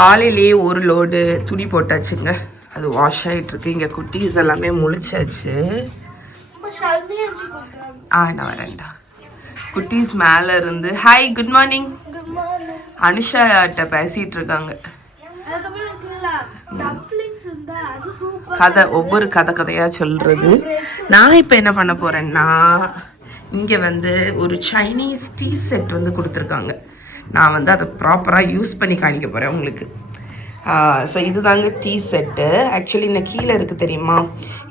காலையிலேயே ஒரு லோடு துணி போட்டாச்சுங்க. அது வாஷ் ஆகிட்டுருக்கு. இங்கே குட்டீஸ் எல்லாமே முழிச்சாச்சு. நான் வரேன்டா. குட்டீஸ் மேலே இருந்து ஹாய் குட் மார்னிங் அனுஷாட்ட பேசிகிட்டு இருக்காங்க. கதை ஒவ்வொரு கதையாக சொல்கிறது. நான் இப்போ என்ன பண்ண போகிறேன்னா, இங்கே வந்து ஒரு சைனீஸ் டீ செட் வந்து கொடுத்துருக்காங்க. நான் வந்து அதை ப்ராப்பராக யூஸ் பண்ணி காணிக்க போகிறேன் உங்களுக்கு. ஸோ இது தாங்க டீ செட்டு. ஆக்சுவலி இந்த கீழே இருக்குது தெரியுமா,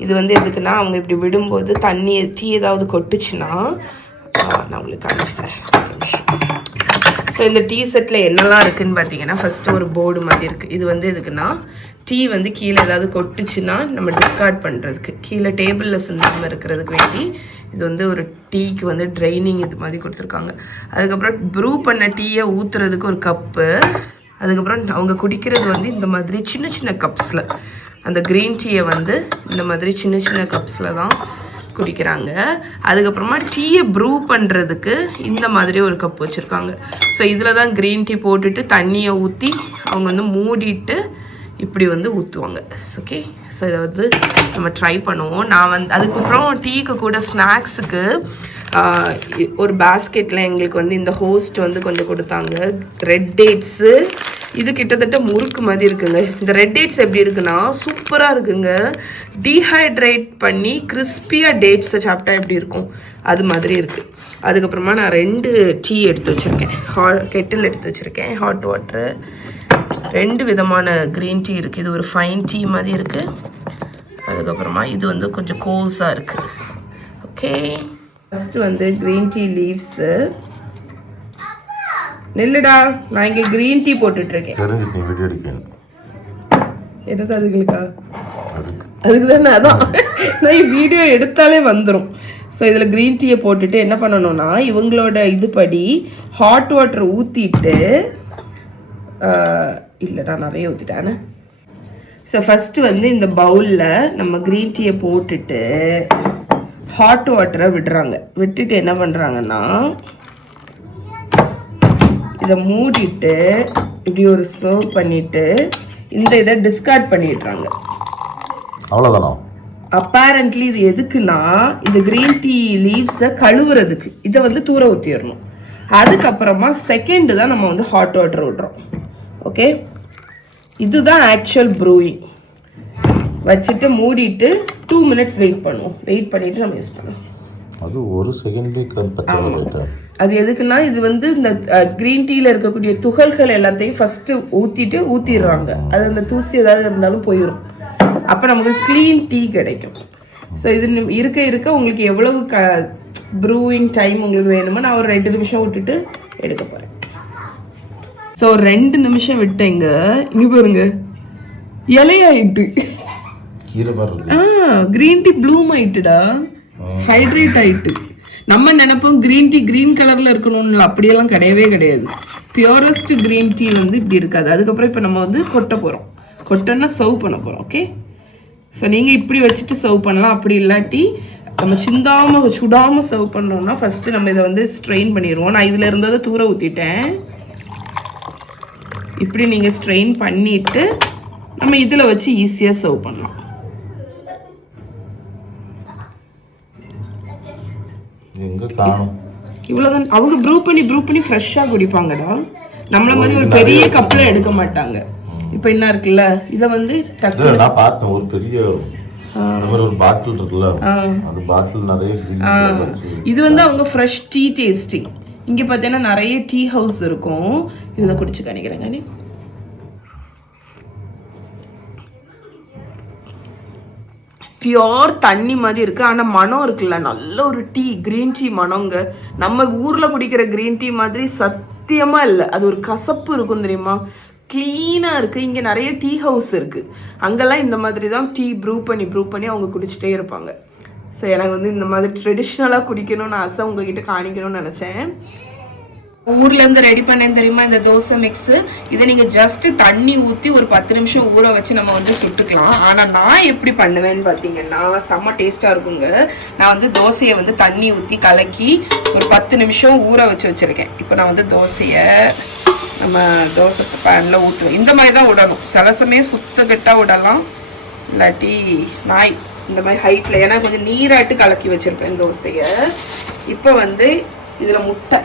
இது வந்து எதுக்குன்னா அவங்க இப்படி விடும்போது தண்ணி டீ ஏதாவது கொட்டுச்சுன்னா நான் உங்களுக்கு காமிச்சு தரேன். ஸோ இந்த டீ செட்டில் என்னெல்லாம் இருக்குதுன்னு பார்த்தீங்கன்னா, ஃபஸ்ட்டு ஒரு போர்டு மாதிரி இருக்குது. இது வந்து எதுக்குன்னா டீ வந்து கீழே ஏதாவது கொட்டுச்சுன்னா நம்ம டிஸ்கார்ட் பண்ணுறதுக்கு, கீழே டேபிளில் சிந்தாமல் இருக்கிறதுக்கு வேண்டி இது வந்து ஒரு டீக்கு வந்து ட்ரைனிங் இது மாதிரி கொடுத்துருக்காங்க. அதுக்கப்புறம் ப்ரூ பண்ண டீயை ஊற்றுறதுக்கு ஒரு கப்பு. அதுக்கப்புறம் அவங்க குடிக்கிறது வந்து இந்த மாதிரி சின்ன சின்ன கப்ஸில், அந்த க்ரீன் டீயை வந்து இந்த மாதிரி சின்ன சின்ன கப்ஸில் தான் குடிக்கிறாங்க. அதுக்கப்புறமா டீயை ப்ரூ பண்ணுறதுக்கு இந்த மாதிரி ஒரு கப் வச்சுருக்காங்க. ஸோ இதில் தான் க்ரீன் டீ போட்டுட்டு தண்ணியை ஊற்றி அவங்க வந்து மூடிட்டு இப்படி வந்து ஊற்றுவாங்க. ஓகே, ஸோ இதை வந்து நம்ம ட்ரை பண்ணுவோம். நான் வந்து அதுக்கப்புறம் டீக்கு கூட ஸ்நாக்ஸுக்கு ஒரு பேஸ்கெட்டில் எங்களுக்கு வந்து இந்த ஹோஸ்ட் வந்து கொஞ்சம் கொடுத்தாங்க. ரெட் டேட்ஸு, இது கிட்டத்தட்ட முறுக்கு மாதிரி இருக்குங்க. இந்த ரெட் டேட்ஸ் எப்படி இருக்குன்னா சூப்பராக இருக்குங்க. டீஹைட்ரேட் பண்ணி கிறிஸ்பியாக டேட்ஸை சாப்பிட்டா எப்படி இருக்கும் அது மாதிரி இருக்குது. அதுக்கப்புறமா நான் 2 டீ எடுத்து வச்சுருக்கேன். கெட்டில் எடுத்து வச்சுருக்கேன், ஹாட் வாட்ரு. 2 விதமான க்ரீன் டீ இருக்குது. இது ஒரு ஃபைன் டீ மாதிரி இருக்குது. அதுக்கப்புறமா இது வந்து கொஞ்சம் கோஸாக இருக்குது. ஓகே, ஃபஸ்ட்டு வந்து க்ரீன் டீ லீவ்ஸு. நெல்லுடா, நான் இங்கே க்ரீன் டீ போட்டுட்ருக்கேன். எனக்கு அதுங்களுக்கா அதுக்கு தானே, அதான் நான் வீடியோ எடுத்தாலே வந்துடும். ஸோ இதில் க்ரீன் டீயை போட்டுட்டு என்ன பண்ணணும்னா, இவங்களோட இதுபடி ஹாட் வாட்டர் ஊற்றிட்டு, இல்லைடா நிறைய ஊற்றிட்டானே. ஸோ ஃபஸ்ட்டு வந்து இந்த பவுலில் நம்ம க்ரீன் டீயை போட்டுட்டு ஹாட் வாட்டரை விடுறாங்க. விட்டுட்டு என்ன பண்ணுறாங்கன்னா, இதை மூடிட்டு இப்படி ஒரு சர்வ் பண்ணிவிட்டு இந்த இதை டிஸ்கார்ட் பண்ணிடுறாங்க. அவ்வளோதானா? அப்பேரண்ட்லி இது எதுக்குன்னா, இந்த க்ரீன் டீ லீவ்ஸை கழுவுறதுக்கு இதை வந்து தூர ஊற்றிடணும். அதுக்கப்புறமா செகண்டு தான் நம்ம வந்து ஹாட் வாட்டர் விடுறோம். ஓகே, இதுதான் ஆக்சுவல் ப்ரூயிங். வச்சுட்டு மூடிட்டு 2 minutes வெயிட் பண்ணுவோம். வெயிட் பண்ணிவிட்டு நம்ம யூஸ் பண்ணுவோம். அது ஒரு செகண்ட். அது எதுக்குன்னா, இது வந்து இந்த க்ரீன் டீயில் இருக்கக்கூடிய துகள்கள் எல்லாத்தையும் ஃபஸ்ட்டு ஊற்றிடுறாங்க. அது அந்த தூசி ஏதாவது இருந்தாலும் போயிடும். அப்போ நமக்கு க்ளீன் டீ கிடைக்கும். ஸோ இது இருக்க உங்களுக்கு எவ்வளவு ப்ரூவிங் டைம் உங்களுக்கு வேணுமோ நான் ஒரு 2 நிமிஷம் விட்டுட்டு எடுக்க போகிறேன். ஸோ 2 நிமிஷம் விட்டேங்க. இங்கே பாருங்க, இலையாயிட்டு. க்ரீன் டீ ப்ளூம் ஆயிட்டுடா, ஹைட்ரேட் ஆயிட்டு. நம்ம நினைப்போம் க்ரீன் டீ க்ரீன் கலரில் இருக்கணும்னு, அப்படியெல்லாம் கிடையவே கிடையாது. பியூரஸ்ட் க்ரீன் டீ வந்து இப்படி இருக்காது. அதுக்கப்புறம் இப்போ நம்ம வந்து கொட்ட போகிறோம். கொட்டோன்னா சர்வ் பண்ண போகிறோம். ஓகே, ஸோ நீங்கள் இப்படி வச்சுட்டு சர்வ் பண்ணலாம். அப்படி இல்லாட்டி நம்ம சுடாமல் சர்வ் பண்ணோம்னா ஃபஸ்ட்டு நம்ம இதை வந்து ஸ்ட்ரெயின் பண்ணிடுவோம். நான் இதில் இருந்ததை தூர ஊற்றிட்டேன். இப்படி நீங்கள் ஸ்ட்ரெயின் பண்ணிவிட்டு நம்ம இதில் வச்சு ஈஸியாக சர்வ் பண்ணலாம். இவ்வளோதான். அவங்க ப்ரூ பண்ணி ஃப்ரெஷ்ஷாக குடிப்பாங்கடா. நம்மள மாதிரி ஒரு பெரிய கப்பில் எடுக்க மாட்டாங்க. இப்போ என்ன இருக்குல்ல, இதை வந்து டக்குனு நான் பார்த்தேன். ஒரு பெரிய ஒரு பாட்டில் இருக்குல்ல, அந்த பாட்டில் நிறைய இது வந்து அவங்க ஃப்ரெஷ் டீ டேஸ்டிங். இங்கே பார்த்தீங்கன்னா நிறைய டீ ஹவுஸ் இருக்கும். இதை குடிச்சு காணிக்கிறேங்க. நீ பியோர் தண்ணி மாதிரி இருக்குது. ஆனால் மனம் இருக்குல்ல, நல்ல ஒரு டீ, க்ரீன் டீ மனங்க. நம்ம ஊரில் குடிக்கிற க்ரீன் டீ மாதிரி சத்தியமாக இல்லை. அது ஒரு கசப்பு இருக்கும் தெரியுமா. க்ளீனாக இருக்குது. இங்கே நிறைய டீ ஹவுஸ் இருக்குது. அங்கெல்லாம் இந்த மாதிரி தான் டீ ப்ரூ பண்ணி அவங்க குடிச்சிட்டே இருப்பாங்க. ஸோ எனக்கு வந்து இந்த மாதிரி ட்ரெடிஷ்னலாக குடிக்கணும்னு ஆசை, உங்ககிட்ட காணிக்கணும்னு நினச்சேன். ஊர்லேருந்து ரெடி பண்ணேன் தெரியுமா இந்த தோசை மிக்ஸு. இதை நீங்கள் ஜஸ்ட்டு தண்ணி ஊற்றி ஒரு 10 நிமிஷம் ஊற வச்சு நம்ம வந்து சுட்டுக்கலாம். ஆனால் நான் எப்படி பண்ணுவேன்னு பார்த்தீங்கன்னா செம்ம டேஸ்ட்டாக இருக்குங்க. நான் வந்து தோசையை வந்து தண்ணி ஊற்றி கலக்கி ஒரு 10 நிமிஷம் ஊற வச்சுருக்கேன். இப்போ நான் வந்து தோசையை நம்ம தோசை பேனில் ஊற்றுவோம். இந்த மாதிரி தான் விடணும். சில சமயம் சுத்த கெட்டாக விடலாம், இல்லாட்டி நாய் இந்த மாதிரி ஹைட்டில். ஏன்னா கொஞ்சம் நீராட்டு கலக்கி வச்சுருப்பேன் தோசையை. இப்போ வந்து இதில் முட்டை,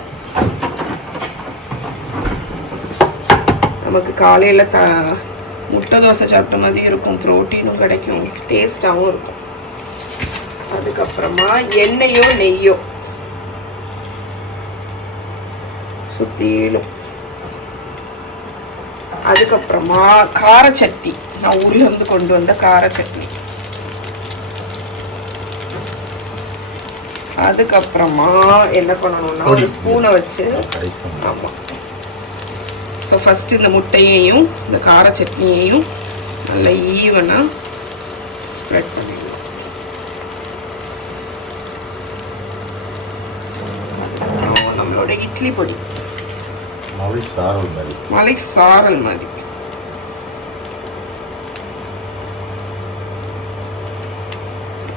நமக்கு காலையில் முட்டை தோசை சாப்பிட்ட மாதிரி இருக்கும், ப்ரோட்டீனும் கிடைக்கும், டேஸ்டாகவும் இருக்கும். அதுக்கப்புறமா எண்ணெயோ நெய்யோ சுற்றிலும். அதுக்கப்புறமா கார சட்னி, நான் ஊர்லேருந்து கொண்டு வந்த கார சட்னி. அதுக்கப்புறமா என்ன பண்ணணும்னா ஒரு ஸ்பூனை வச்சு, ஆமாம். ஸோ ஃபஸ்ட்டு இந்த முட்டையையும் இந்த கார சட்னியையும் நல்லா ஈவனாக ஸ்ப்ரெட் பண்ணிடலாம். நம்மளோட இட்லி பொடி, மலை சாரல் மாதிரி.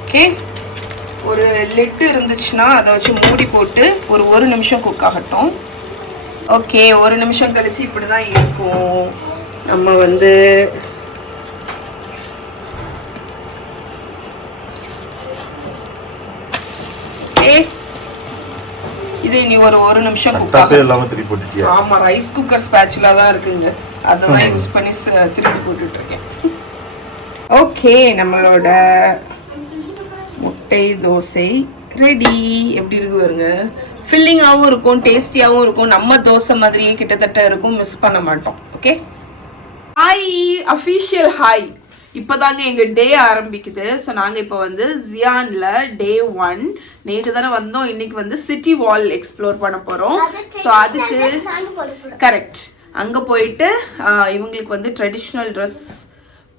ஓகே, ஒரு லிட்டு இருந்துச்சுன்னா அதை வச்சு மூடி போட்டு ஒரு நிமிஷம் குக் ஆகட்டும். ஓகே, ஒரு நிமிஷம் கழிச்சு இப்படி தான் இருக்கும். நம்ம வந்து இது இனி ஒரு நிமிஷம் குக் ஆகும். ஆமா, ரைஸ் குக்கர் ஸ்பேச்சுலா தான் இருக்குங்க, அதான் யூஸ் பண்ணி திருப்பி போட்டுட்டு இருக்கேன். ஓகே, நம்மளோட முட்டை தோசை ரெடி. எப்படி இருக்கு பாருங்க, ஃபில்லிங்காகவும் இருக்கும், டேஸ்டியாகவும் இருக்கும், நம்ம தோசை மாதிரியே கிட்டத்தட்ட இருக்கும், மிஸ் பண்ண மாட்டோம். Okay, hi, official hi. இப்போதாங்க எங்கள் டே ஆரம்பிக்குது. ஸோ நாங்கள் இப்போ வந்து ஜியானில் டே 1, நேற்று தானே வந்தோம், இன்னைக்கு வந்து சிட்டி வால் எக்ஸ்ப்ளோர் பண்ண போகிறோம். ஸோ அதுக்கு கரெக்ட் அங்கே போயிட்டு இவங்களுக்கு வந்து ட்ரெடிஷ்னல் ட்ரெஸ்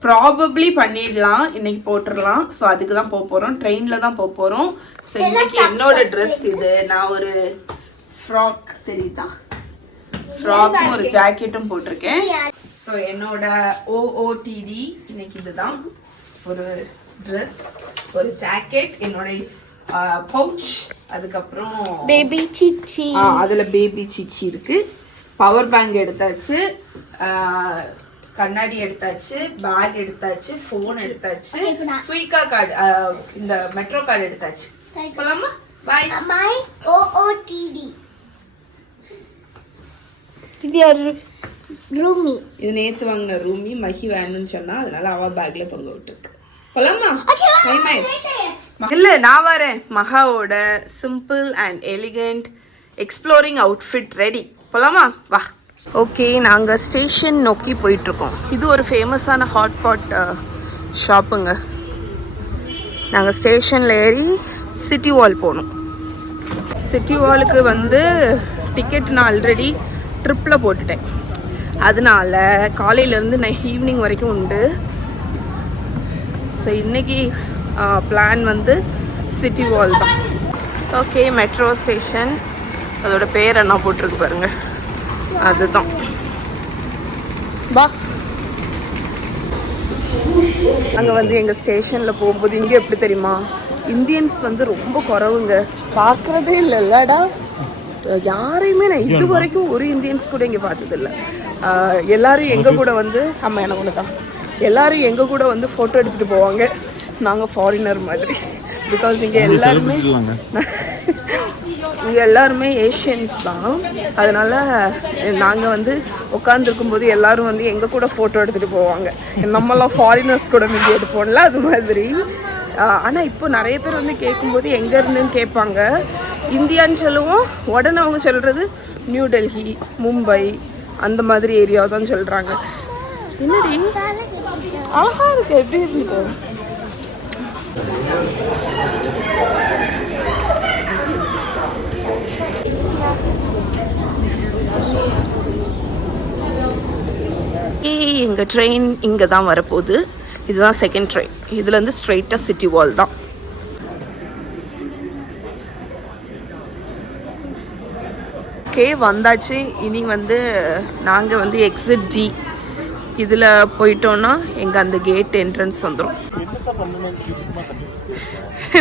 ப்ராபப்ளி பண்ணிடலாம், இன்னைக்கு போட்டுடலாம். ஸோ அதுக்கு தான் போக போகிறோம், ட்ரெயினில் தான் போக போகிறோம். ஸோ இன்னைக்கு என்னோட ட்ரெஸ் இது, நான் ஒரு ஃப்ராக், தெரியுதா, ஃப்ராக்கும் ஒரு ஜாக்கெட்டும் போட்டிருக்கேன். ஸோ என்னோட OOTD இன்னைக்கு இதுதான், ஒரு ட்ரெஸ், ஒரு ஜாக்கெட், என்னோட பவுச், அதுக்கப்புறம் பேபி சிச்சி, அதில் பேபி சிச்சி இருக்கு, பவர் பேங்க் எடுத்தாச்சு, கண்ணாடி எடுத்தாச்சு, பேக் எடுத்தாச்சு, ஃபோன் எடுத்தாச்சு, ஸ்வீகா கார்டு, இந்த மெட்ரோ கார்டு எடுத்தாச்சு. போலாமா? பாய். My OOTD. இது யாரு? ரூமி. இது நேத்து வாங்கின ரூமி, மஹி வேணும்னு சொன்னா, அதனால அவ பேக்ல தொங்க விட்டுருக்கு. போலாமா? இல்ல, நான் வரேன். மகாவோட simple and elegant exploring outfit ready. போலாமா? வா. ஓகே, நாங்கள் ஸ்டேஷன் நோக்கி போயிட்டுருக்கோம். இது ஒரு ஃபேமஸான ஹாட் பாட் ஷாப்புங்க. நாங்கள் ஸ்டேஷனில் ஏறி சிட்டி வால் போகணும். சிட்டி வாலுக்கு வந்து டிக்கெட் நான் ஆல்ரெடி ட்ரிப்பில் போட்டுட்டேன், அதனால காலையிலேருந்து நான் ஈவினிங் வரைக்கும் உண்டு. ஸோ இன்றைக்கி பிளான் வந்து சிட்டி வால் தான். ஓகே, மெட்ரோ ஸ்டேஷன், அதோட பேர் என்ன போட்டிருக்கு பாருங்கள், அதுதான். பா, அங்கே வந்து எங்கள் ஸ்டேஷனில் போகும்போது இங்கே எப்படி தெரியுமா, இந்தியன்ஸ் வந்து ரொம்ப குறவுங்க, பார்க்குறதே இல்லைல்லடா யாரையுமே. நான் இது வரைக்கும் ஒரு இந்தியன்ஸ் கூட இங்கே பார்த்ததில்ல. எல்லாரும் எங்கள் கூட வந்து, ஆமாம் எனக்கு ஒன்று தான், எல்லாரும் எங்கள் கூட வந்து ஃபோட்டோ எடுத்துகிட்டு போவாங்க. நாங்கள் ஃபாரினர் மாதிரி, பிகாஸ் இங்கே எல்லாருமே ஏஷியன்ஸ் தான். அதனால் நாங்கள் வந்து உட்காந்துருக்கும்போது எல்லோரும் வந்து எங்கள் கூட ஃபோட்டோ எடுத்துகிட்டு போவாங்க. நம்மளாம் ஃபாரினர்ஸ் கூட மீதி எடுப்போம்ல, அது மாதிரி. ஆனால் இப்போ நிறைய பேர் வந்து கேட்கும்போது எங்கே இருந்துன்னு கேட்பாங்க. இந்தியான்னு சொல்லுவோம், உடனே அவங்க சொல்கிறது நியூ டெல்லி, மும்பை, அந்த மாதிரி ஏரியா தான் சொல்கிறாங்க. என்னடி அழகா இருக்கு, எப்படி இருக்கு. எங்கள் ட்ரெயின் இங்கே தான் வரப்போகுது. இதுதான் செகண்ட் ட்ரெயின். இதுலேருந்து ஸ்ட்ரெயிட்டாக சிட்டி வால் தான். ஓகே, வந்தாச்சு. இனி வந்து நாங்கள் வந்து எக்ஸிட் D இதில் போயிட்டோன்னா எங்கள் அந்த கேட் என்ட்ரன்ஸ் வந்துடும்.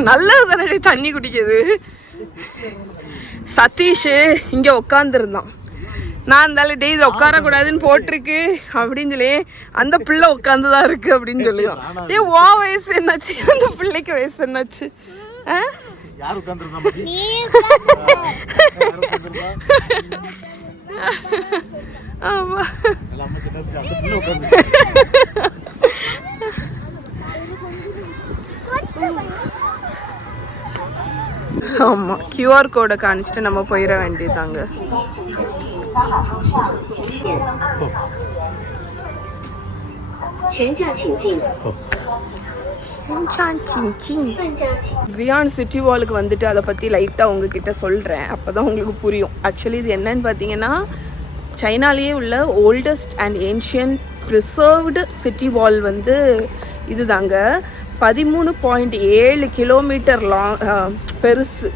நல்லது தானே தண்ணி குடிக்குது. சதீஷ் இங்கே உட்காந்துருந்தான். நான் இருந்தாலும் டே இதில் உட்காரக்கூடாதுன்னு போட்டிருக்கு அப்படின்னு சொல்லி அந்த பிள்ளை உட்காந்துதான் இருக்கு அப்படின்னு சொல்லியும். டே ஓ வயசு என்னாச்சு, அந்த பிள்ளைக்கு வயசு என்னாச்சு? ஆமா ஆமா QR கோடை காணிச்சிட்டு நம்ம போயிட வேண்டியதாங்க. ஜியான் சிட்டி வாலுக்கு வந்துட்டு அதை பற்றி லைட்டாக உங்ககிட்ட சொல்கிறேன், அப்போ தான் உங்களுக்கு புரியும். ஆக்சுவலி இது என்னன்னு பார்த்தீங்கன்னா, சைனாலேயே உள்ள oldest and ancient preserved city wall வந்து இது தாங்க. 13.7 கிலோமீட்டர் பெருசு.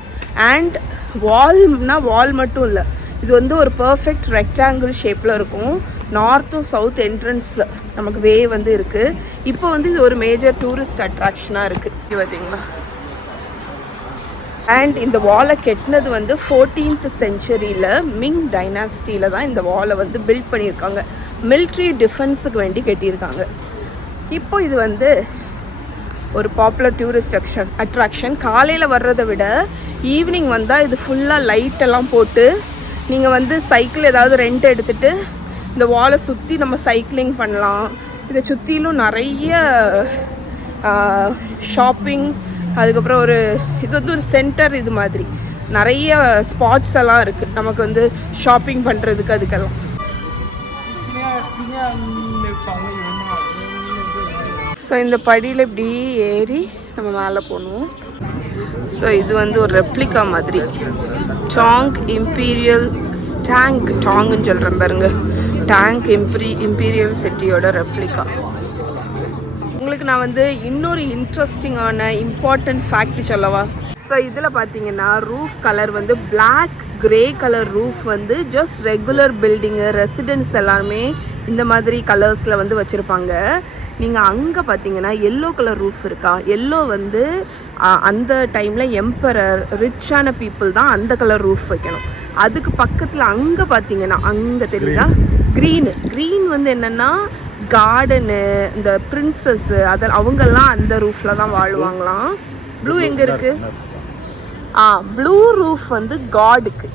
அண்ட் வால்னா வால் மட்டும் இல்லை, இது வந்து ஒரு பர்ஃபெக்ட் ரெக்டாங்கிள் ஷேப்பில் இருக்கும். நார்த்தும் சவுத் என்ட்ரன்ஸ் நமக்கு வே வந்து இருக்குது. இப்போ வந்து இது ஒரு மேஜர் டூரிஸ்ட் அட்ராக்ஷனாக இருக்குது பார்த்தீங்களா. அண்ட் இந்த வாலை கெட்டினது வந்து 14th செஞ்சுரியில் மிங் டைனாஸ்டியில் தான் இந்த வாலை வந்து பில்ட் பண்ணியிருக்காங்க. மிலிட்ரி டிஃபென்ஸுக்கு வேண்டி கட்டியிருக்காங்க. இப்போ இது வந்து ஒரு பாப்புலர் டூரிஸ்ட் அட்ராக்ஷன். காலையில் வர்றதை விட ஈவினிங் வந்தால் இது ஃபுல்லாக லைட்டெல்லாம் போட்டு நீங்கள் வந்து சைக்கிள் ஏதாவது ரெண்ட் எடுத்துகிட்டு இந்த வாலை சுற்றி நம்ம சைக்கிளிங் பண்ணலாம். இதை சுற்றிலும் நிறைய ஷாப்பிங், அதுக்கப்புறம் இது வந்து ஒரு சென்டர், இது மாதிரி நிறைய ஸ்பாட்ஸ் எல்லாம் இருக்குது நமக்கு வந்து ஷாப்பிங் பண்ணுறதுக்கு. அதுக்கெல்லாம் ஸோ இந்த படியில் இப்படி ஏறி நம்ம மேலே போகணும். ஸோ இது வந்து ஒரு ரெப்ளிகா மாதிரி, டாங் இம்பீரியல் டாங்குன்னு சொல்கிறேன் பாருங்க, டாங் இம்பீரியல் சிட்டியோட ரெப்ளிகா. உங்களுக்கு நான் வந்து இன்னொரு இன்ட்ரெஸ்டிங்கான இம்பார்ட்டன்ட் ஃபேக்ட் சொல்லவா? ஸோ இதில் பார்த்தீங்கன்னா ரூஃப் கலர் வந்து பிளாக் கிரே கலர் ரூஃப் வந்து ஜஸ்ட் ரெகுலர் பில்டிங்கு ரெசிடென்ஸ் எல்லாமே இந்த மாதிரி கலர்ஸில் வந்து வச்சுருப்பாங்க. நீங்கள் அங்கே பார்த்தீங்கன்னா எல்லோ கலர் ரூஃப் இருக்கா, எல்லோ வந்து அந்த டைமில் எம்பரர் ரிச்சான பீப்புள் தான் அந்த கலர் ரூஃப் வைக்கணும். அதுக்கு பக்கத்தில் அங்கே பார்த்தீங்கன்னா அங்கே தெரியுதா க்ரீன் வந்து என்னென்னா கார்டனு, இந்த பிரின்சஸ்ஸு அதெல்லாம் அவங்கெல்லாம் அந்த ரூஃபில் தான் வாழ்வாங்களாம். ப்ளூ எங்கே இருக்குது? ப்ளூ ரூஃப் வந்து காடுக்கு,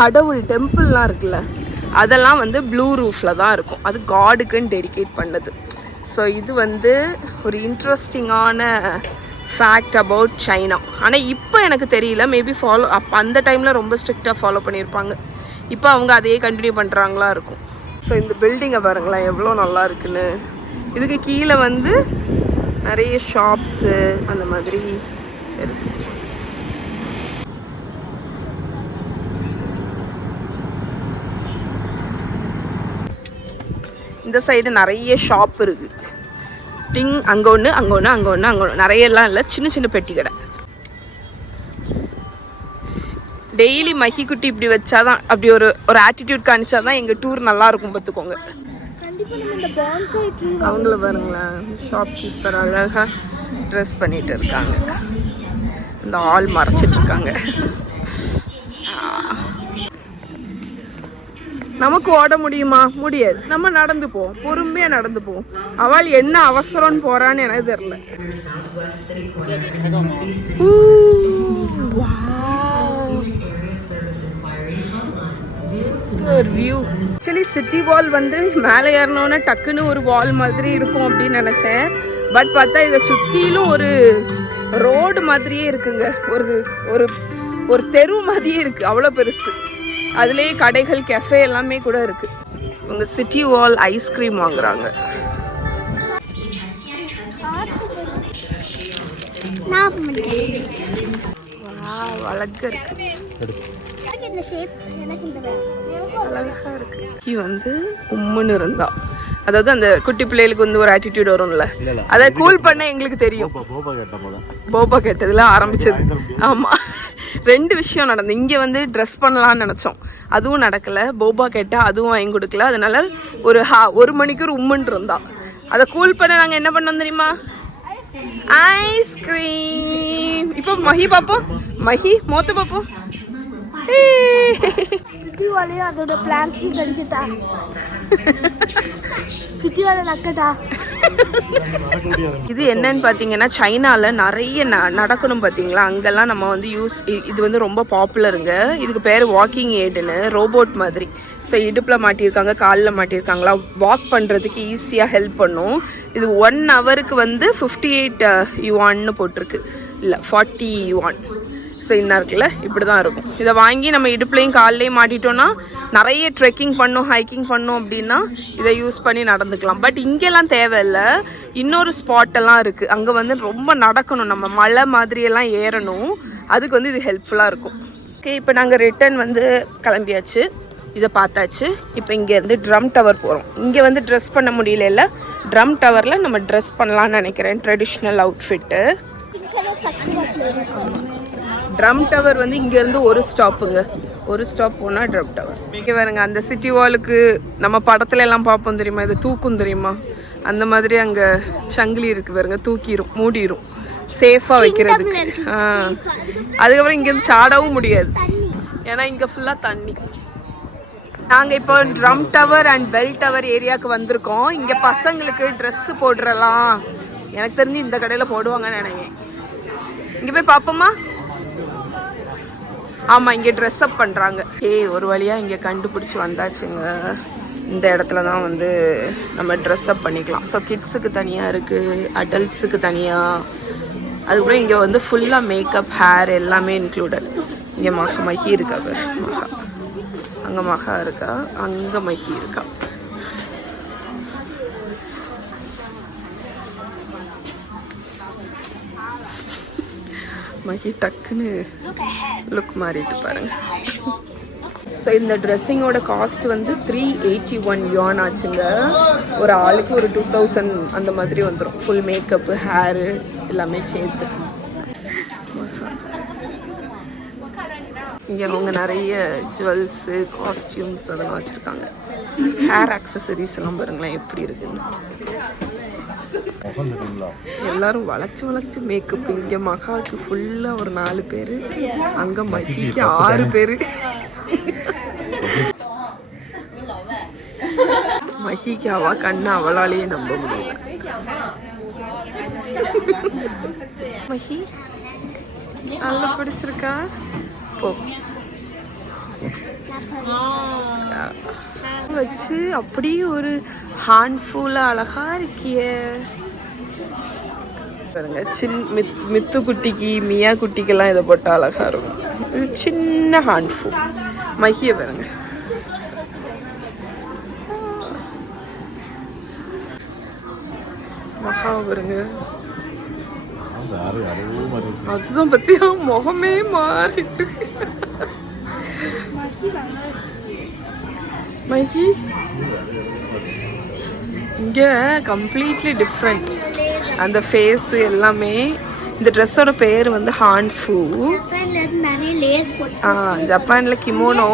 கடவுள் டெம்பிள்லாம் இருக்குல்ல, அதெல்லாம் வந்து ப்ளூ ரூஃபில் தான் இருக்கும். அது காடுக்குன்னு டெடிகேட் பண்ணது. ஸோ இது வந்து ஒரு இன்ட்ரெஸ்டிங்கான ஃபேக்ட் அபவுட் சைனா. ஆனால் இப்போ எனக்கு தெரியல, மேபி அந்த டைமில் ரொம்ப ஸ்ட்ரிக்டாக ஃபாலோ பண்ணியிருப்பாங்க. இப்போ அவங்க அதையே கண்டினியூ பண்ணுறாங்களா இருக்கும். ஸோ இந்த பில்டிங்கை பாருங்களேன் எவ்வளோ நல்லா இருக்குன்னு. இதுக்கு கீழே வந்து நிறைய ஷாப்ஸு அந்த மாதிரி இருக்கு. இந்த சைடு நிறைய ஷாப் இருக்குது. அங்கே ஒன்று அங்கே ஒன்று அங்கே ஒன்று அங்கே ஒன்று, நிறையெல்லாம் இல்லை, சின்ன சின்ன பெட்டி கடை. டெய்லி மஹிக்குட்டி இப்படி வச்சாதான், அப்படி ஒரு ஆட்டிடியூட் காணிச்சாதான் எங்கள் டூர் நல்லா இருக்கும் பார்த்துக்கோங்க. அவங்கள பாருங்களேன், ஷாப் கீப்பர் அழகாக ட்ரெஸ் பண்ணிட்டு இருக்காங்க. இந்த ஆள் மறைச்சிட்டு இருக்காங்க. நமக்கு ஓட முடியுமா? முடியாது. நம்ம நடந்து போவோம், பொறுமையாக நடந்து போவோம். அவள் என்ன அவசரம்னு போறான்னு எனக்கு தெரியல. Super view. Actually city wall வந்து மேலே ஏறினோன்னே டக்குன்னு ஒரு வால் மாதிரி இருக்கும் அப்படின்னு நினச்சேன். பட் பார்த்தா இதை சுற்றிலும் ஒரு ரோடு மாதிரியே இருக்குங்க, ஒரு தெரு மாதிரியே இருக்குது, அவ்வளோ பெருசு. அதுலேயே கடைகள், கெஃபே எல்லாமே கூட இருக்குது. இவங்க சிட்டி வால் ஐஸ்கிரீம் வாங்குறாங்க. அழகா இருக்கு, அழகா இருக்கு. வந்து உம்முன்னு இருந்தா, அதாவது அந்த குட்டி பிள்ளைகளுக்கு வந்து ஒரு ஆட்டிடியூட் வரும்ல, அதை கூல் பண்ண எங்களுக்கு தெரியும். போபா கேட்டதுல ஆரம்பிச்சது. ஆமா, 2 விஷயம் நடந்தது. இங்கே வந்து ட்ரெஸ் பண்ணலான்னு நினச்சோம், அதுவும் நடக்கலை. போபா கேட்டால் அதுவும் வாங்கி கொடுக்கல. அதனால ஒரு 1 மணிக்கு உம்முன்னு இருந்தா. அதை கூல் பண்ண நாங்கள் என்ன பண்ணோம் தெரியுமா? ஐஸ்கிரீம். இப்போ மஹி பார்ப்போம், மஹி மோத்த பார்ப்போம். சிட்டி வாலையும் அதோட பிளான்ஸையும் கடிக்கட்டா? சிட்டி வாழை நக்கட்டா? இது என்னன்னு பார்த்தீங்கன்னா சைனாவில் நிறைய நடக்கணும் பார்த்தீங்களா, அங்கெல்லாம் நம்ம வந்து இது வந்து ரொம்ப பாப்புலருங்க. இதுக்கு பேர் வாக்கிங் எய்டுன்னு, ரோபோட் மாதிரி. ஸோ இடுப்பில் மாட்டியிருக்காங்க, காலில் மாட்டியிருக்காங்களா, வாக் பண்ணுறதுக்கு ஈஸியாக ஹெல்ப் பண்ணும். இது 1 ஹவருக்கு வந்து 58 யுவான்னு போட்டிருக்கு, இல்லை 40 யுவான். ஸோ இன்னும் இருக்குல்ல, இப்படி தான் இருக்கும். இதை வாங்கி நம்ம இடுப்புலையும் கால்லையும் மாட்டிட்டோன்னா நிறைய ட்ரெக்கிங் பண்ணோம், ஹைக்கிங் பண்ணோம் அப்படின்னா இதை யூஸ் பண்ணி நடந்துக்கலாம். பட் இங்கெல்லாம் தேவையில்லை. இன்னொரு ஸ்பாட்டெல்லாம் இருக்குது, அங்கே வந்து ரொம்ப நடக்கணும், நம்ம மலை மாதிரியெல்லாம் ஏறணும். அதுக்கு வந்து இது ஹெல்ப்ஃபுல்லாக இருக்கும். ஓகே, இப்போ நாங்கள் ரிட்டர்ன் வந்து கிளம்பியாச்சு. இதை பார்த்தாச்சு. இப்போ இங்கேருந்து ட்ரம் டவர் போகிறோம். இங்கே வந்து ட்ரெஸ் பண்ண முடியல, ட்ரம் டவரில் நம்ம ட்ரெஸ் பண்ணலான்னு நினைக்கிறேன், ட்ரெடிஷ்னல் அவுட்ஃபிட்டு. ட்ரம் டவர் வந்து இங்கேருந்து ஒரு ஸ்டாப்புங்க, ஒரு ஸ்டாப் போனால் ட்ரம் டவர். இங்கே பாருங்க, அந்த சிட்டி வாலுக்கு நம்ம படத்துல எல்லாம் பார்ப்போம் தெரியுமா, இது தூக்கும் தெரியுமா, அந்த மாதிரி அங்கே சங்கிலி இருக்குது பாருங்க, தூக்கிடும், மூடிடும், சேஃபாக வைக்கிறதுக்கு. அதுக்கப்புறம் இங்கேருந்து சாடவும் முடியாது, ஏன்னா இங்கே ஃபுல்லாக தண்ணி. நாங்கள் இப்போ drum tower and bell tower ஏரியாவுக்கு வந்திருக்கோம். இங்கே பசங்களுக்கு ட்ரெஸ்ஸு போடுறலாம், எனக்கு தெரிஞ்சு இந்த கடையில் போடுவாங்கன்னு நினைக்கிறேன். இங்கே போய் பார்ப்போமா? ஆமாம், இங்கே ட்ரெஸ் அப் பண்ணுறாங்க. ஒரு வழியாக இங்கே கண்டுபிடிச்சி வந்தாச்சுங்க. இந்த இடத்துல தான் வந்து நம்ம ட்ரெஸ் அப் பண்ணிக்கலாம். ஸோ கிட்ஸுக்கு தனியாக இருக்குது, அடல்ட்ஸுக்கு தனியாக. அதுக்கப்புறம் இங்கே வந்து ஃபுல்லாக மேக்கப், ஹேர் எல்லாமே இன்க்ளூடட். இங்கே மஹி இருக்கா பாரு, மஹா அங்கே மஹா இருக்கா, அங்கே மஹி இருக்கா. மஹி டக்குன்னு லுக் மாறிட்டு பாருங்க. ஸோ இந்த ட்ரெஸ்ஸிங்கோட காஸ்ட் வந்து 381 யுவான் ஆச்சுங்க. ஒரு ஆளுக்கு ஒரு 2000 அந்த மாதிரி வந்துடும், ஃபுல் மேக்கப்பு, ஹேரு எல்லாமே சேர்த்து. இங்கே அவங்க நிறைய ஜுவல்ஸு, காஸ்டியூம்ஸ் அதெல்லாம் வச்சுருக்காங்க. ஹேர் ஆக்சசரிஸ் எல்லாம் பாருங்களேன் எப்படி இருக்குன்னு. எல்லாரும் வளைச்சு மேக்கப். இங்கே மகாவுக்கு ஃபுல்லாக ஒரு 4 பேர், அங்கே மகிக்கு 6 பேர். மகிக்கு அவ கண்ணு அவளாலேயே நம்ப முடியல. மகி நல்லா பிடிச்சிருக்கா? போ வச்சு அப்படியே ஒரு ஹேண்ட்ஃபுல்லா அழகா இருக்கிய பாருங்க. மித்து குட்டிக்கு, மியா குட்டிக்கெல்லாம் இதை போட்டா அழகா இருக்கும். இது சின்ன ஹேண்ட்ஃபுல். மகிய பாருங்க, மகா பாருங்க, அதுதான் பத்தியா முகமே மாறிட்டு. மஹி இங்க கம்ப்ளீட்லி டிஃப்ரெண்ட், அந்த ஃபேஸ் எல்லாமே. இந்த ட்ரெஸ்ஸோட பேர் வந்து ஹான்ஃபு. ஜப்பான்ல கிமோனோ.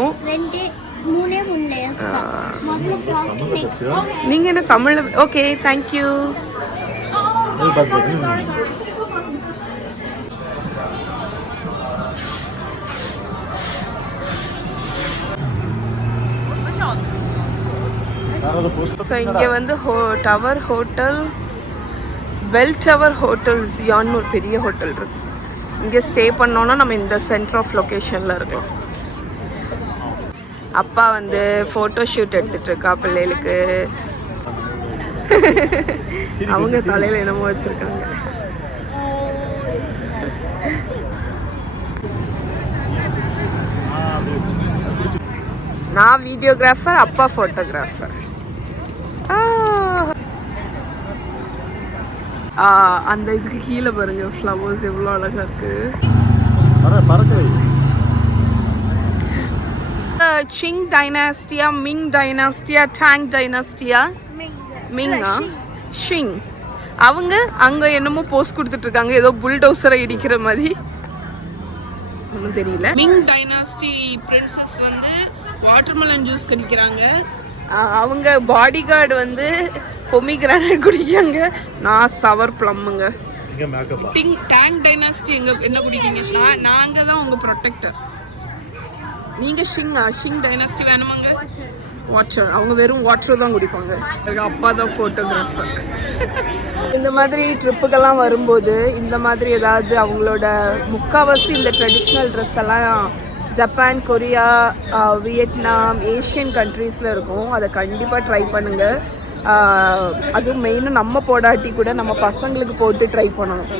நீங்க என்ன தமிழ்ல? Okay, thank you. ஸோ இங்கே வந்து tower hotel, bell tower hotel ஜியான்னு ஒரு பெரிய ஹோட்டல் இருக்கு. இங்கே ஸ்டே பண்ணோன்னா நம்ம இந்த சென்டர் ஆஃப் லொக்கேஷனில் இருக்கலாம். அப்பா வந்து ஃபோட்டோ ஷூட் எடுத்துட்ருக்கா பிள்ளைகளுக்கு. அவங்க தலையில் என்னமோ வச்சுருக்காங்க. நான் வீடியோகிராஃபர், அப்பா ஃபோட்டோகிராஃபர். அந்த இதுக்கு கீழே பாருங்க, ஃப்ளவர்ஸ் எவ்வளோ அழகா இருக்கு. சிங் டைனாஸ்டியா, மிங் டைனாஸ்டியா, டாங் டைனாஸ்டியா, மிங்கா, ஷிங். அவங்க அங்கே என்னமோ போஸ்ட் கொடுத்துட்டு இருக்காங்க, ஏதோ புல்டோசரை இடிக்கிற மாதிரி, ஒன்றும் தெரியல. மிங் டைனாஸ்டி பிரின்சஸ் வந்து வாட்டர்மெலன் ஜூஸ் குடிக்கிறாங்க. அவங்க பாடி கார்டு வந்து பொமிகிரானட் குடிக்காங்க. நான் சவர் ப்ளம்முங்க. டாங் டைனாஸ்டி எங்க என்ன குடிக்கீங்க? நாங்க தான் உங்க ப்ரொடெக்டர். நீங்கள் ஷிங் டைனஸ்டி வேணுமாங்க? வாட்டர். அவங்க வெறும் வாட்டர் தான் குடிப்பாங்க. அப்பா தான் ஃபோட்டோகிராஃபர். இந்த மாதிரி ட்ரிப்புக்கெல்லாம் வரும்போது இந்த மாதிரி ஏதாவது அவங்களோட முக்கால்வாசி இந்த ட்ரெடிஷ்னல் ட்ரெஸ் எல்லாம் ஜப்பான், கொரியா, வியட்நாம், ஏஷியன் கண்ட்ரீஸில் இருக்கும். அதை கண்டிப்பாக ட்ரை பண்ணுங்கள். அதுவும் மெயினாக நம்ம போடாட்டி கூட நம்ம பசங்களுக்கு போட்டு ட்ரை பண்ணணும்.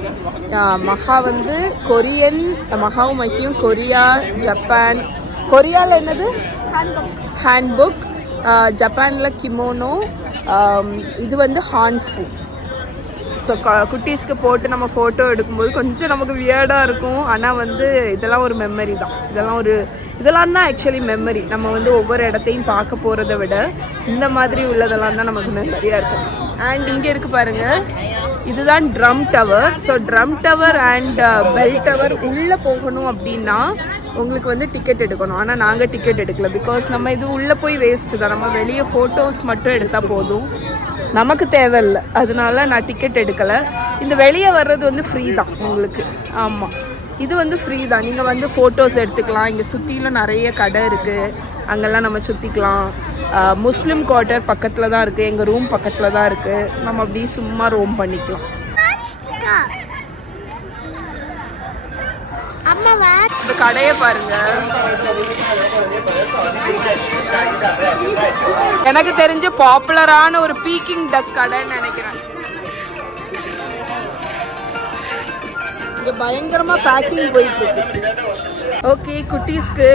மகா வந்து கொரியன், மகாவும் மகியும் கொரியா, ஜப்பான். கொரியாவில் என்னது? ஹேண்ட்புக். ஜப்பானில் கிமோனோ. இது வந்து ஹான்ஃபு. ஸோ குட்டீஸ்க்கு போட்டு நம்ம ஃபோட்டோ எடுக்கும்போது கொஞ்சம் நமக்கு வியர்டாக இருக்கும். ஆனால் வந்து இதெல்லாம் ஒரு மெமரி தான். இதெல்லாம் தான் ஆக்சுவலி மெமரி. நம்ம வந்து ஒவ்வொரு இடத்தையும் பார்க்க போகிறத விட இந்த மாதிரி உள்ளதெல்லாம் தான் நமக்கு மெமரியாக இருக்கும். அண்ட் இங்கே இருக்குது பாருங்கள், இதுதான் drum tower. So drum tower and bell tower உள்ளே போகணும் அப்படின்னா உங்களுக்கு வந்து டிக்கெட் எடுக்கணும். ஆனால் நாங்கள் டிக்கெட் எடுக்கல. பிகாஸ் நம்ம இது உள்ளே போய் வேஸ்ட்டு தான். நம்ம வெளியே ஃபோட்டோஸ் மட்டும் எடுத்தால் போதும், நமக்கு தேவையில்லை. அதனால நான் டிக்கெட் எடுக்கலை. இந்த வெளியே வர்றது வந்து ஃப்ரீ தான் உங்களுக்கு. ஆமாம், இது வந்து ஃப்ரீ தான். நீங்கள் வந்து ஃபோட்டோஸ் எடுத்துக்கலாம். இங்கே சுற்றிலும் நிறைய கடை இருக்குது, அங்கெல்லாம் நம்ம சுற்றிக்கலாம். முஸ்லீம் குவார்ட்டர் பக்கத்தில் தான் இருக்குது, எங்கள் ரூம் பக்கத்தில் தான் இருக்குது. நம்ம அப்படியே சும்மா ரோம் பண்ணிக்கலாம். இந்த கடையை பாருங்க. எனக்கு தெரிஞ்ச பாப்புலரான ஒரு பீக்கிங் டக் கடைன்னு நினைக்கிறேன். இங்க பயங்கரமா பேக்கிங் போயிட்டு இருக்கு. ஓகே, குட்டீஸ்க்கு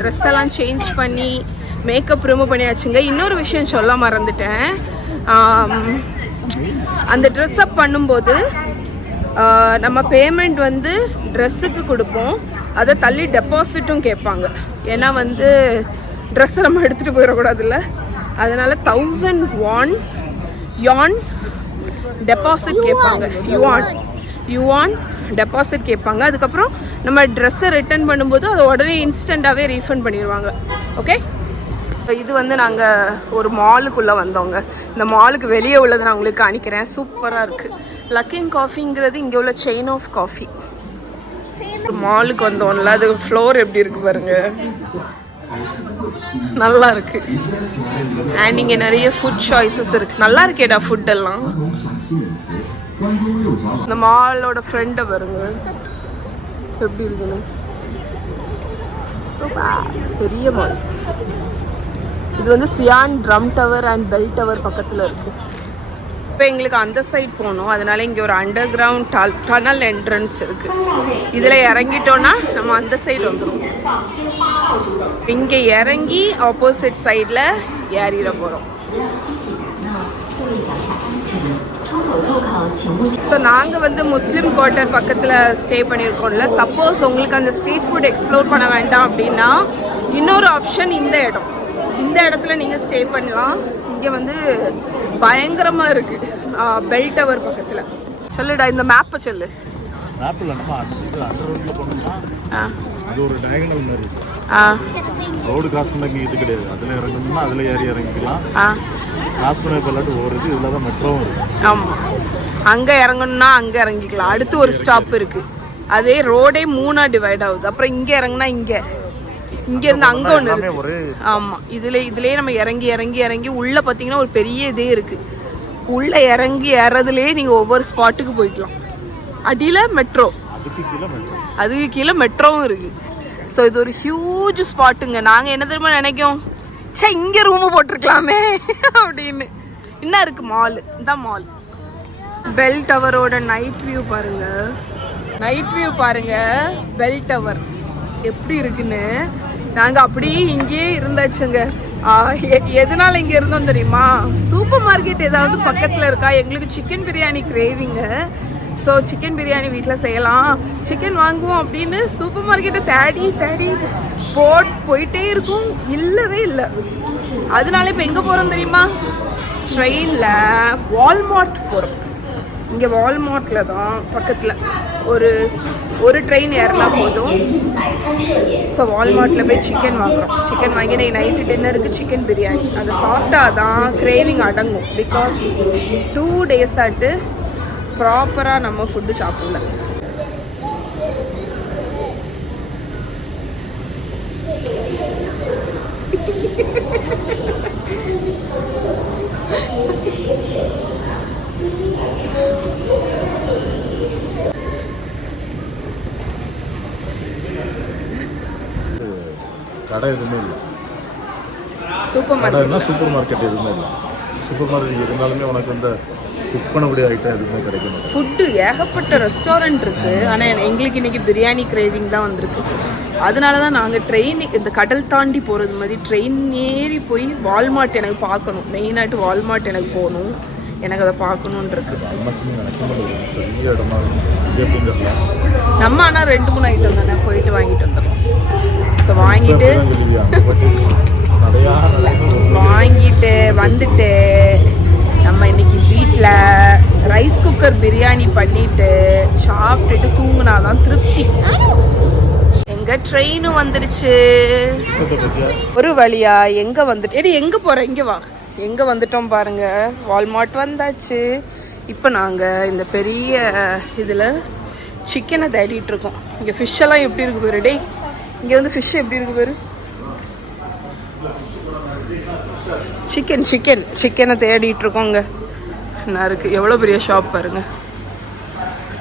ட்ரெஸ் எல்லாம் சேஞ்ச் பண்ணி மேக்கப் ரிமூவ் பண்ணியாச்சுங்க. இன்னொரு விஷயம் சொல்ல மறந்துட்டேன். அந்த ட்ரெஸ் அப் பண்ணும்போது நம்ம பேமெண்ட் வந்து ட்ரெஸ்ஸுக்கு கொடுப்போம், அதை தள்ளி டெபாசிட்டும் கேட்பாங்க. ஏன்னா வந்து ட்ரெஸ்ஸை நம்ம எடுத்துகிட்டு போயிடக்கூடாதுல்ல. அதனால் 1000 யான் டெபாசிட் கேட்பாங்க. யுவான் டெபாசிட் கேட்பாங்க. அதுக்கப்புறம் நம்ம ட்ரெஸ்ஸை ரிட்டர்ன் பண்ணும்போது அதை உடனே இன்ஸ்டண்ட்டாகவே ரீஃபண்ட் பண்ணிடுவாங்க. ஓகே, இது வந்து நாங்கள் ஒரு மாலுக்குள்ளே வந்தோங்க. இந்த மாலுக்கு வெளியே உள்ளதை நான் உங்களுக்கு காணிக்கிறேன். சூப்பராக இருக்குது. லக்கின் காஃபிங்கிறது இங்கே உள்ள செயின் ஆஃப் காஃபி. மாலுக்கு வந்தோம்ல, அது ஃப்ளோர் எப்படி இருக்குது பாருங்க, நல்லா இருக்கு. அண்ட் இங்கே நிறைய ஃபுட் சாய்ஸஸ் இருக்குது. நல்லா இருக்கேடா ஃபுட் எல்லாம். இந்த மாலோட ஃப்ரெண்டை பாருங்க எப்படி இருக்குன்னு. சூப்பர், பெரிய மால். இது வந்து Xi'an drum tower and bell tower பக்கத்தில் இருக்குது. இப்போ எங்களுக்கு அந்த சைட் போகணும், அதனால இங்கே ஒரு அண்டர் கிரவுண்ட் டனல் என்ட்ரன்ஸ் இருக்குது. இதில் இறங்கிட்டோன்னா நம்ம அந்த சைடு வந்துடும். இங்கே இறங்கி ஆப்போசிட் சைடில் ஏறிட போகிறோம். ஸோ நாங்கள் வந்து முஸ்லீம் குவார்ட்டர் பக்கத்தில் ஸ்டே பண்ணியிருக்கோம்ல. சப்போஸ் உங்களுக்கு அந்த ஸ்ட்ரீட் ஃபுட் எக்ஸ்ப்ளோர் பண்ண வேண்டாம் அப்படின்னா இன்னொரு ஆப்ஷன் இந்த இடத்துல நீங்கள் ஸ்டே பண்ணலாம். இங்கே வந்து பயங்கரமாக இருக்குது. பெல் டவர் பக்கத்தில். சொல்லுடா, இந்த மேப்பை சொல்லு. மேப்பில் நம்ம அந்த ரோட்டில் போனோம்னா அது ஒரு டயகனல் மாதிரி. ரோடு கிராஸ் பண்ண இங்கே இது கிடையாது. அதில் இறங்கணும்னா அதில் ஏறி இறங்கிக்கலாம். கிராஸ் பண்ண இப்போ ஓடுறது இதில் தான் மெட்ரோவும் இருக்குது. ஆமாம், அங்கே இறங்கணும்னா அங்கே இறங்கிக்கலாம். அடுத்து ஒரு ஸ்டாப் இருக்குது. அதே ரோடே 3ஆக டிவைட் ஆகுது. அப்புறம் இங்கே இறங்குனா இங்கேருந்து அங்கே ஒன்று இருக்குது. ஆமாம், இதுலேயே நம்ம இறங்கி உள்ளே பார்த்தீங்கன்னா ஒரு பெரிய இதே இருக்குது. உள்ளே இறங்கி ஏறதுலேயே நீங்கள் ஒவ்வொரு ஸ்பாட்டுக்கு போய்க்கலாம். அடியில் மெட்ரோ, அதுக்கு கீழே மெட்ரோவும் இருக்குது. ஸோ இது ஒரு ஹியூஜ் ஸ்பாட்டுங்க. நாங்கள் என்ன தெரியுமா நினைக்கோம், இங்கே ரூமு போட்டிருக்கலாமே அப்படின்னு. என்ன இருக்குது, மால். இதான் மால். பெல் டவரோட நைட் வியூ பாருங்க. பெல் டவர் எப்படி இருக்குன்னு. நாங்கள் அப்படியே இங்கேயே இருந்தாச்சுங்க. எதனால இங்கே இருந்தோம் தெரியுமா? சூப்பர் மார்க்கெட் ஏதாவது பக்கத்தில் இருக்கா? எங்களுக்கு சிக்கன் பிரியாணி கிரேவிங்க. ஸோ சிக்கன் பிரியாணி வீட்டில் செய்யலாம், சிக்கன் வாங்குவோம் அப்படின்னு சூப்பர் மார்க்கெட்டை தேடி போயிட்டே இருக்கும். இல்லவே இல்லை. அதனால இப்போ எங்கே போகிறோம் தெரியுமா? ட்ரெயினில் வால்மார்ட் போகிறோம். இங்கே வால்மார்ட்டில் தான் பக்கத்தில் ஒரு ட்ரெயின் ஏறினா போதும். ஸோ வால்மார்ட்டில் போய் சிக்கன் வாங்குகிறோம். சிக்கன் வாங்கி நைட்டு டின்னருக்கு சிக்கன் பிரியாணி அதை சாப்பிட்டா தான் கிரேவிங் அடங்கும். பிகாஸ் 2 days ஆட்டு ப்ராப்பராக நம்ம ஃபுட்டு சாப்பிடல. கடை எதுவுமே இல்லை. சூப்பர் கடைன்னா சூப்பர் மார்க்கெட் எதுவுமே இல்லை. சூப்பர் மார்க்கெட் இருந்தாலுமே உனக்கு இந்த குக் பண்ணக்கூடிய ஐட்டம் எதுவுமே கிடைக்கும். ஃபுட்டு ஏகப்பட்ட ரெஸ்டாரண்ட் இருக்குது. ஆனால் எங்களுக்கு இன்றைக்கி பிரியாணி கிரேவிங் தான் வந்திருக்கு. அதனால தான் நாங்கள் ட்ரெயின் இந்த கடல் தாண்டி போகிறது மாதிரி ட்ரெயின் ஏறி போய் வால்மார்ட் எனக்கு பார்க்கணும். மெயினாகிட்டு வால்மார்ட் எனக்கு போகணும். எனக்கு அதை பார்க்கணுன்னு இருக்கு. பெரிய இடமா இருக்கும். நம்ம ஆனால் 2-3 ஐட்டம் தானே போயிட்டு வாங்கிட்டு வந்துடும். ஸோ வாங்கிட்டு வந்துட்டு நம்ம இன்னைக்கு வீட்டில் ரைஸ் குக்கர் பிரியாணி பண்ணிட்டு சாப்பிட்டுட்டு தூங்குனாதான் திருப்தி. எங்க ட்ரெயினும் வந்துடுச்சு. ஒரு வழியா எங்க வந்துட்டு எங்க போற இங்க வா. எங்க வந்துட்டோம் பாருங்க. வால்மார்ட் வந்தாச்சு. இப்போ நாங்கள் இந்த பெரிய இதில் சிக்கனை தேடிட்டு இருக்கோம். இங்கே ஃபிஷ்ஷெல்லாம் எப்படி இருக்கு பாரு. டேய் இங்கே வந்து ஃபிஷ் எப்படி இருக்கு பாரு. சிக்கனை தேடிட்டு இருக்கோங்க. என்ன இருக்கு, எவ்வளோ பெரிய ஷாப் பாருங்க.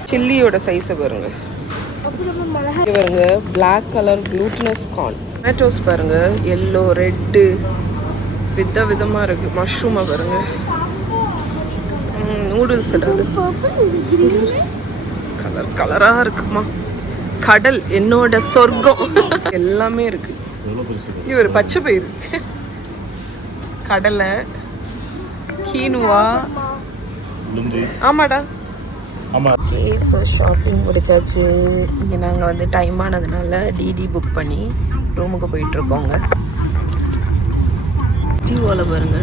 சில்லியோட சைஸை பாருங்க. பாருங்க பிளாக் கலர் க்ளூட்டினஸ் கார்ன். டொமேட்டோஸ் பாருங்க எல்லோ ரெட்டு விதமாக இருக்கு. மஷ்ரூமை பாருங்க. நூடுல்ஸ் அது கலராக இருக்குமா. கடல் என்னோட சொர்க்கம். எல்லாமே இருக்கு. இவர் பச்சை பயிறு கடலை கீனுவா. ஆமாடா. ஸோ ஷாப்பிங் முடிச்சாச்சு. இங்கே நாங்கள் வந்து டைம் ஆனதுனால டிடி புக் பண்ணி ரூமுக்கு போயிட்டுருக்கோங்க. டிஓவில் பாருங்க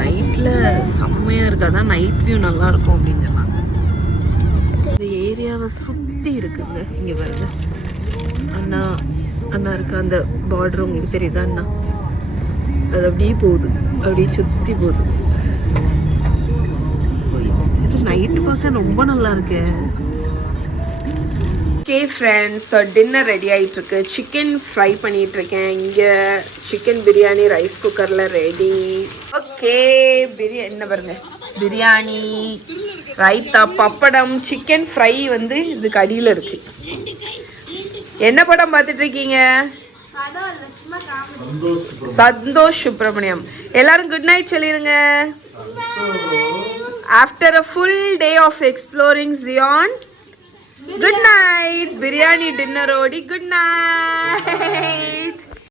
நைட்டில் செம்மையாக இருக்குது. அதான் நைட் வியூ நல்லாயிருக்கும் அப்படின்னு சொன்னாங்க. இந்த ஏரியாவை சுற்றி இருக்குங்க. இங்கே பாருங்க அண்ணா அண்ணா இருக்கு. அந்த பார்டர் உங்களுக்கு தெரியுதா அண்ணா? அது அப்படியே போகுது, அப்படியே சுற்றி போகுது. நைட்டு பார்க்க ரொம்ப நல்லா இருக்கு. ஓகே ஃப்ரெண்ட்ஸ், டின்னர் ரெடி ஆகிட்டு இருக்கு. சிக்கன் ஃப்ரை பண்ணிட்டு இருக்கேன். இங்கே சிக்கன் பிரியாணி ரைஸ் குக்கரில் ரெடி. ஓகே பிரியாணி என்ன பாருங்க, பிரியாணி ரைத்தா பப்படம் சிக்கன் ஃப்ரை வந்து இதுக்கு அடியில் இருக்கு. என்ன படம் பார்த்துட்டு இருக்கீங்க? சந்தோஷ் சுப்ரமணியம். எல்லாரும் குட் நைட் சொல்லிருங்க. After a full day of exploring Xi'an, good night. Biryani dinner ஓடி குட் நைட்.